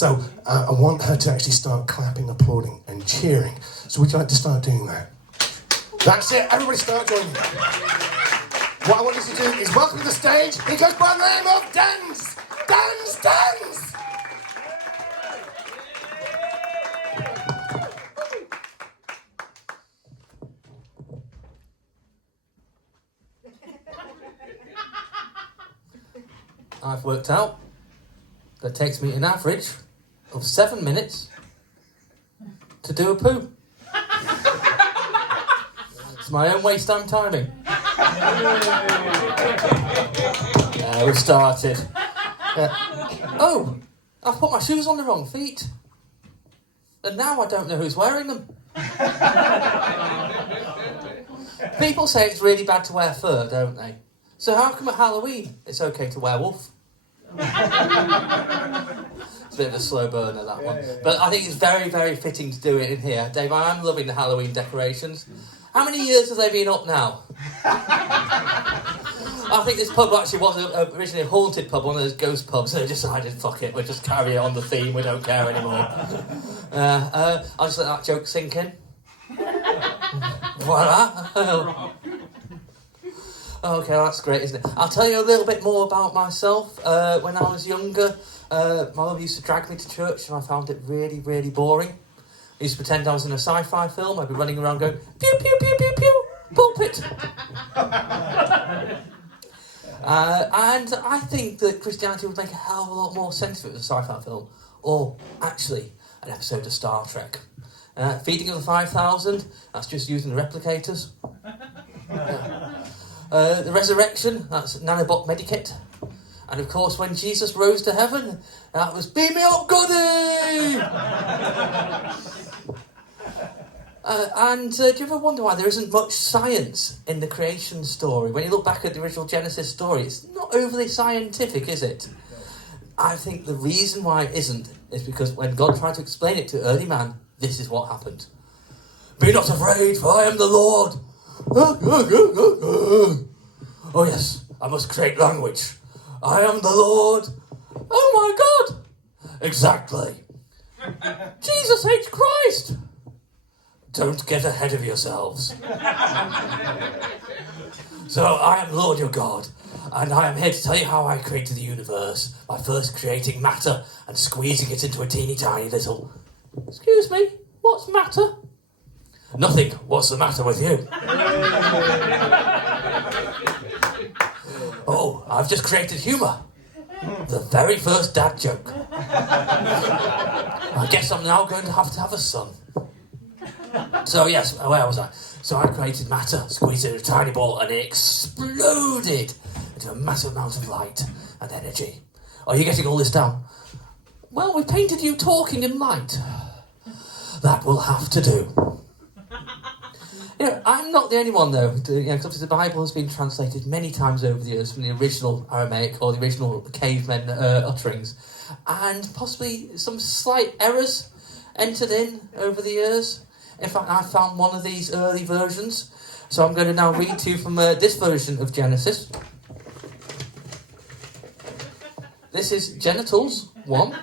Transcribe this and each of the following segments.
So I want her to actually start clapping, applauding, and cheering. So would you like to start doing that? That's it. Everybody start joining. What I want you to do is welcome to the stage. He goes by the name of Dans. Dans. I've worked out that it takes me an average of 7 minutes to do a poo. It's my own waste time timing. We've started. Oh, I've put my shoes on the wrong feet. And now I don't know who's wearing them. People say it's really bad to wear fur, don't they? So how come at Halloween it's okay to wear wolf? It's a bit of a slow burner, that one. But I think it's very, very fitting to do it in here. Dave, I am loving the Halloween decorations. How many years have they been up now? I think this pub actually was originally a haunted pub, one of those ghost pubs, so they decided, fuck it, we'll just carry it on the theme, we don't care anymore. I'll just let that joke sink in. Voila. Okay, that's great, isn't it? I'll tell you a little bit more about myself. When I was younger, my mum used to drag me to church and I found it really, really boring. I used to pretend I was in a sci-fi film. I'd be running around going, pew, pew, pew, pew, pew, pulpit. And I think that Christianity would make a hell of a lot more sense if it was a sci-fi film. Or, actually, an episode of Star Trek. Feeding of the 5,000, that's just using the replicators. The resurrection, that's nanobot medikit. And of course, when Jesus rose to heaven, that was beam me up, Goody! Do you ever wonder why there isn't much science in the creation story? When you look back at the original Genesis story, it's not overly scientific, is it? I think the reason why it isn't is because when God tried to explain it to early man, this is what happened. Be not afraid, for I am the Lord. Oh yes, I must create language. I am the Lord. Oh my God. Exactly. Jesus H. Christ. Don't get ahead of yourselves. So I am Lord your God, and I am here to tell you how I created the universe by first creating matter and squeezing it into a teeny tiny little... Excuse me, what's matter? Nothing. What's the matter with you? Oh, I've just created humour. The very first dad joke. I guess I'm now going to have a son. So yes, where was I? So I created matter, squeezed it in a tiny ball, and it exploded into a massive amount of light and energy. Are you getting all this down? Well, we painted you talking in light. That will have to do. You know, I'm not the only one, though, because the Bible has been translated many times over the years from the original Aramaic or the original cavemen utterings, and possibly some slight errors entered in over the years. In fact, I found one of these early versions, so I'm going to now read to you from this version of Genesis. This is Genitals 1,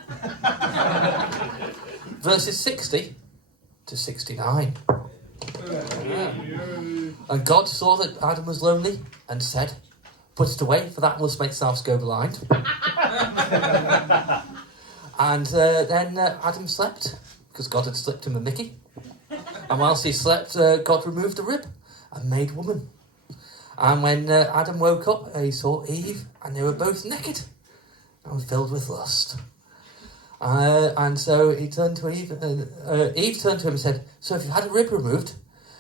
verses 60 to 69. And God saw that Adam was lonely and said, put it away, for that must make selves go blind. And then Adam slept, because God had slipped him a Mickey. And whilst he slept, God removed a rib and made woman. And when Adam woke up, he saw Eve, and they were both naked and filled with lust. And so he turned to Eve, Eve turned to him and said, so if you had a rib removed,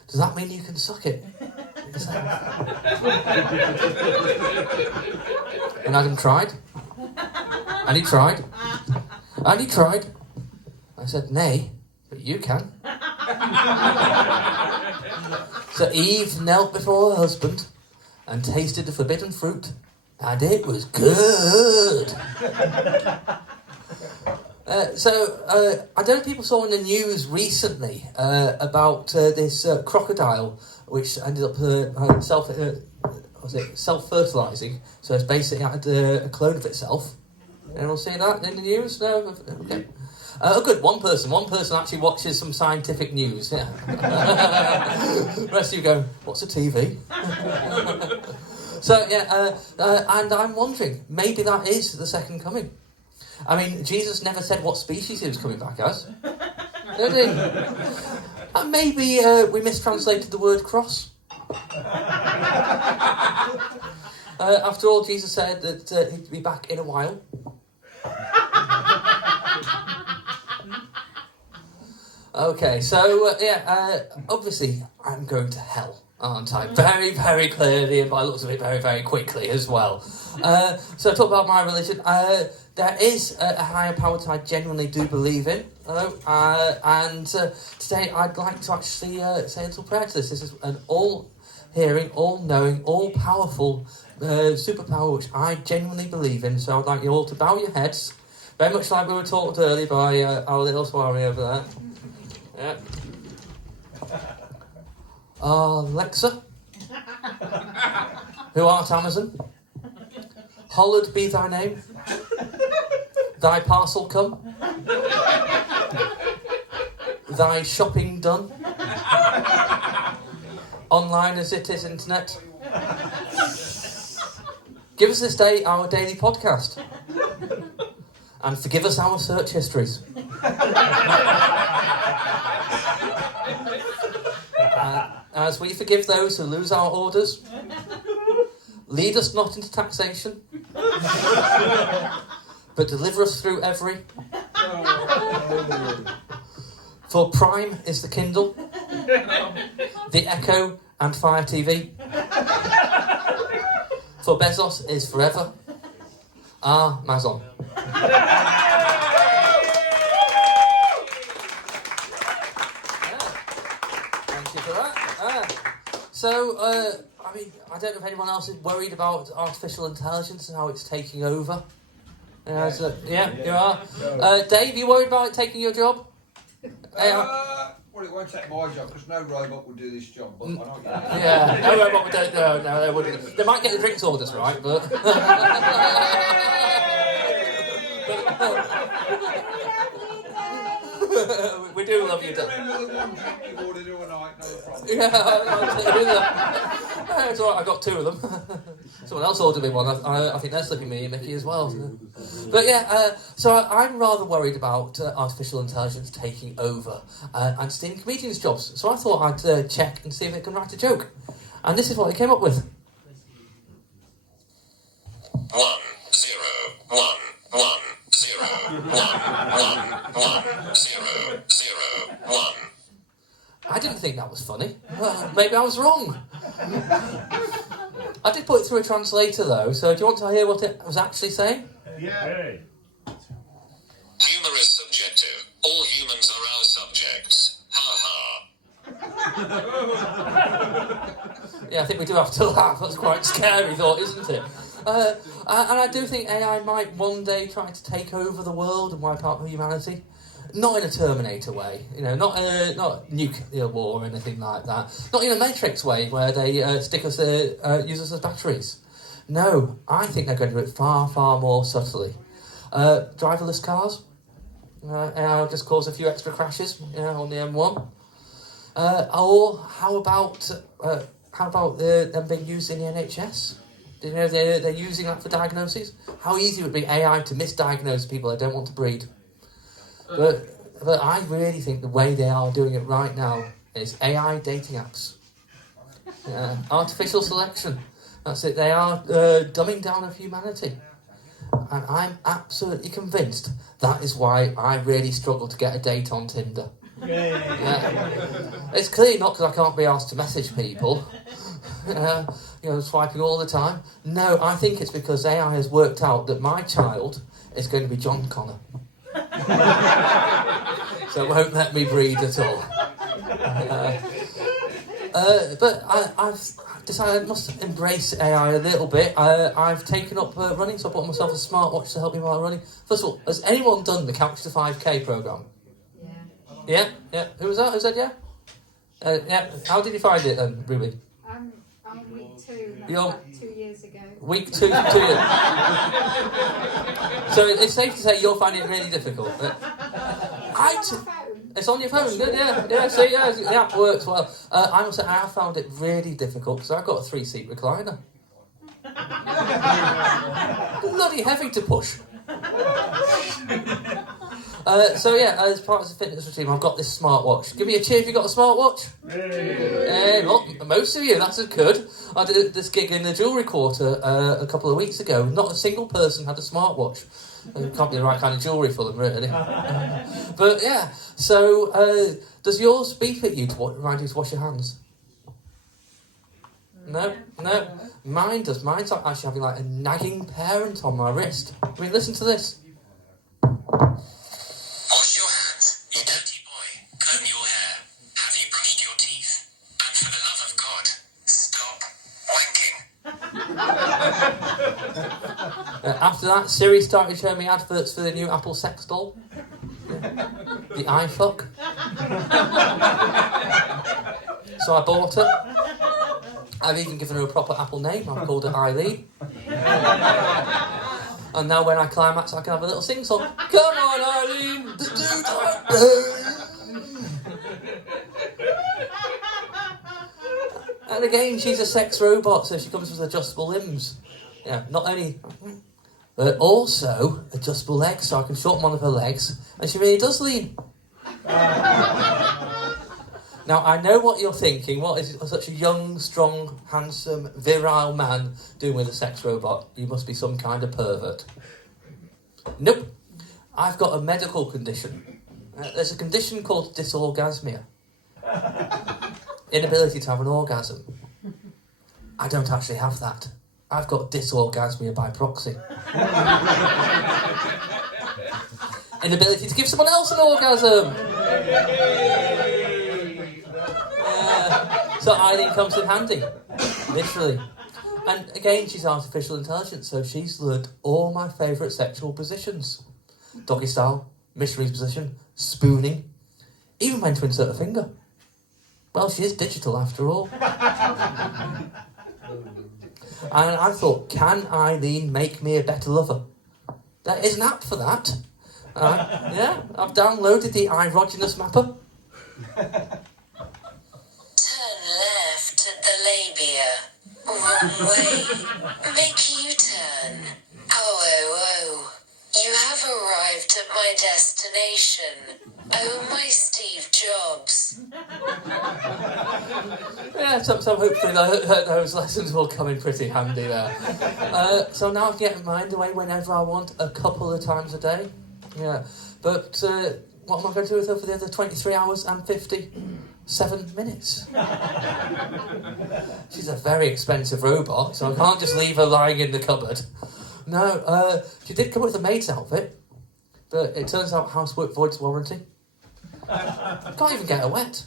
does that mean you can suck it? And Adam tried. And he tried. And he tried. I said, nay, but you can. So Eve knelt before her husband and tasted the forbidden fruit, and it was good. I don't know if people saw in the news recently about this crocodile which ended up self-fertilising. So it's basically had a clone of itself. Anyone see that in the news? No? Okay. Oh, good. One person actually watches some scientific news. Yeah. The rest of you go, what's a TV? So, yeah, and I'm wondering, maybe that is the second coming. I mean, Jesus never said what species he was coming back as. Did he? And maybe we mistranslated the word cross. After all, Jesus said that he'd be back in a while. Okay, so, obviously, I'm going to hell, aren't I? Very, very clearly, and by the looks of it, very, very quickly as well. So, talk about my religion. There is a higher power that I genuinely do believe in, and today I'd like to actually say a little prayer to this. This is an all-hearing, all-knowing, all-powerful superpower which I genuinely believe in, so I'd like you all to bow your heads, very much like we were taught earlier by our little soiree over there. Yeah. Alexa, who art Amazon, hallowed be thy name, thy parcel come, thy shopping done, online as it is internet. Give us this day our daily podcast, and forgive us our search histories. As we forgive those who lose our orders, lead us not into taxation, but deliver us through every. For Prime is the Kindle, the Echo and Fire TV. For Bezos is forever. Amazon. So, I mean, I don't know if anyone else is worried about artificial intelligence and how it's taking over. Yeah, you are. Dave, you worried about it taking your job? Well, it won't take my job because no robot will do this job. But yeah, no robot would do it. No, they wouldn't. They might get the drinks orders right, but. We do love you, Dave. Remember the one drink you ordered overnight, no problem. Yeah, it's alright, I got two of them. Someone else ordered me one. I think they're slipping me and Mickey as well. But yeah, so I'm rather worried about artificial intelligence taking over and stealing comedians' jobs. So I thought I'd check and see if it can write a joke. And this is what it came up with. 1 0 1 1 0 1 1 1 0 0 1. I didn't think that was funny. Maybe I was wrong. I did put it through a translator though, so do you want to hear what it was actually saying? Yeah. Humour is subjective. All humans are our subjects. Ha ha. Yeah, I think we do have to laugh. That's quite a scary thought, isn't it? And I do think AI might one day try to take over the world and wipe out humanity. Not in a Terminator way, not nuclear war or anything like that. Not in a Matrix way where they use us as batteries. No, I think they're going to do it far, far more subtly. Driverless cars. AI will just cause a few extra crashes, on the M1. Or how about them being used in the NHS? Did you know they're using that for diagnoses? How easy would it be AI to misdiagnose people they don't want to breed? But I really think the way they are doing it right now is AI dating apps. Artificial selection. That's it. They are dumbing down of humanity. And I'm absolutely convinced that is why I really struggle to get a date on Tinder. Yeah. It's clearly not because I can't be asked to message people. Swiping all the time. No, I think it's because AI has worked out that my child is going to be John Connor. So it won't let me breed at all. But I've decided I must embrace AI a little bit. I've taken up running, so I bought myself a smartwatch to help me while running. First of all, has anyone done the Couch to 5K programme? Yeah? Yeah? Who was that? Who said yeah? Yeah. How did you find it then, Ruby? I'm with 2. That's You're- like 2 years ago. Week 2 to 2 years. So it's safe to say you'll find it really difficult. But it's on your phone, yeah. See, yeah, the app works well. I must say, I have found it really difficult because I've got a 3-seat recliner. Bloody heavy to push. So yeah, as part of the fitness routine, I've got this smartwatch. Give me a cheer if you've got a smartwatch. Look, most of you, that's good. I did this gig in the Jewellery Quarter a couple of weeks ago. Not a single person had a smartwatch. It can't be the right kind of jewellery for them, really. But yeah, so does yours beep at you to remind you to wash your hands? No. Mine does. Mine's actually having like a nagging parent on my wrist. I mean, listen to this. Wash your hands, you dirty boy. Comb your hair. Have you brushed your teeth? And for the love of God, stop wanking. After that, Siri started showing me adverts for the new Apple sex doll. The iFuck. So I bought her. I've even given her a proper Apple name. I've called her Eileen. And now when I climax, I can have a little sing-song. Come on, Eileen! And again, she's a sex robot, so she comes with adjustable limbs. Yeah, not only... but also adjustable legs, so I can shorten one of her legs. And she really does lean. Now, I know what you're thinking. What is such a young, strong, handsome, virile man doing with a sex robot? You must be some kind of pervert. Nope. I've got a medical condition. There's a condition called dysorgasmia. Inability to have an orgasm. I don't actually have that. I've got dysorgasmia by proxy. Inability to give someone else an orgasm. So Eileen comes in handy, literally. And again, she's artificial intelligence, so she's learned all my favourite sexual positions. Doggy style, missionary's position, spooning, even when to insert a finger. Well, she is digital after all. And I thought, can Eileen make me a better lover? There is an app for that. Yeah, I've downloaded the erogenous mapper. Turn left at the labia. Wrong way. Make U-turn. Oh. You have arrived at my destination. Oh, my Steve Jobs. Yeah, so hopefully those lessons will come in pretty handy there. So now I can get my mind away whenever I want, a couple of times a day. Yeah, but what am I going to do with her for the other 23 hours and 57 minutes? She's a very expensive robot, so I can't just leave her lying in the cupboard. No, she did come with a maid's outfit, but it turns out housework voids warranty. Can't even get her wet.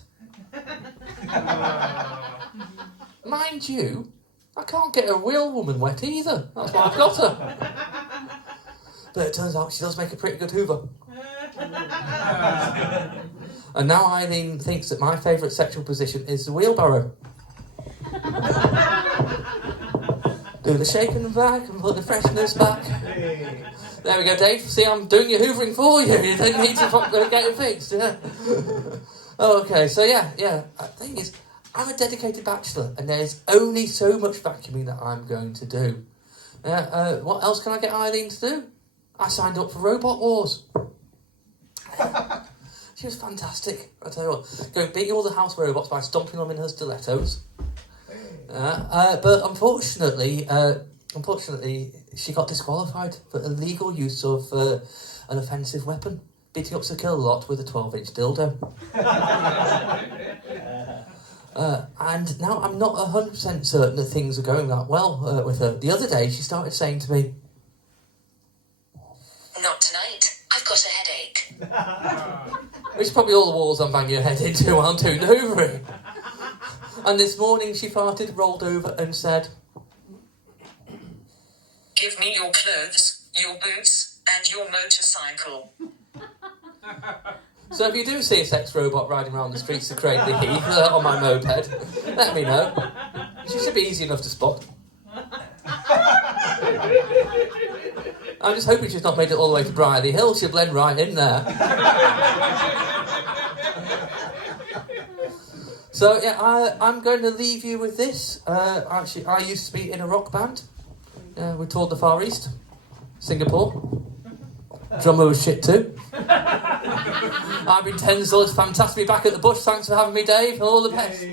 Mind you, I can't get a real woman wet either. That's why I've got her. But it turns out she does make a pretty good hoover. And now Eileen thinks that my favourite sexual position is the wheelbarrow. Do the shaking back and put the freshness back. There we go, Dave. See, I'm doing your hoovering for you. You don't need to get it fixed, yeah. Okay, so yeah. The thing is, I'm a dedicated bachelor, and there's only so much vacuuming that I'm going to do. What else can I get Eileen to do? I signed up for Robot Wars. She was fantastic. I tell you what, go beat all the house robots by stomping them in her stilettos. But unfortunately, she got disqualified for illegal use of an offensive weapon, beating up Sir Kill-a-Lot with a 12-inch dildo. And now I'm not 100% certain that things are going that well with her. The other day, she started saying to me, Not tonight. I've got a headache. which is probably all the walls I'm banging your head into while I'm doing the hoovering. And this morning she farted, rolled over and said, Give me your clothes, your boots, and your motorcycle. so if you do see a sex robot riding around the streets of Cradley Heath on my moped, let me know. She should be easy enough to spot. I'm just hoping she's not made it all the way to Brierley Hill. She'll blend right in there. So yeah, I'm going to leave you with this. Actually, I used to be in a rock band. We toured the Far East, Singapore. Drummer was shit too. I've been Tensel. It's fantastic to be back at the Bush. Thanks for having me, Dave. All the best.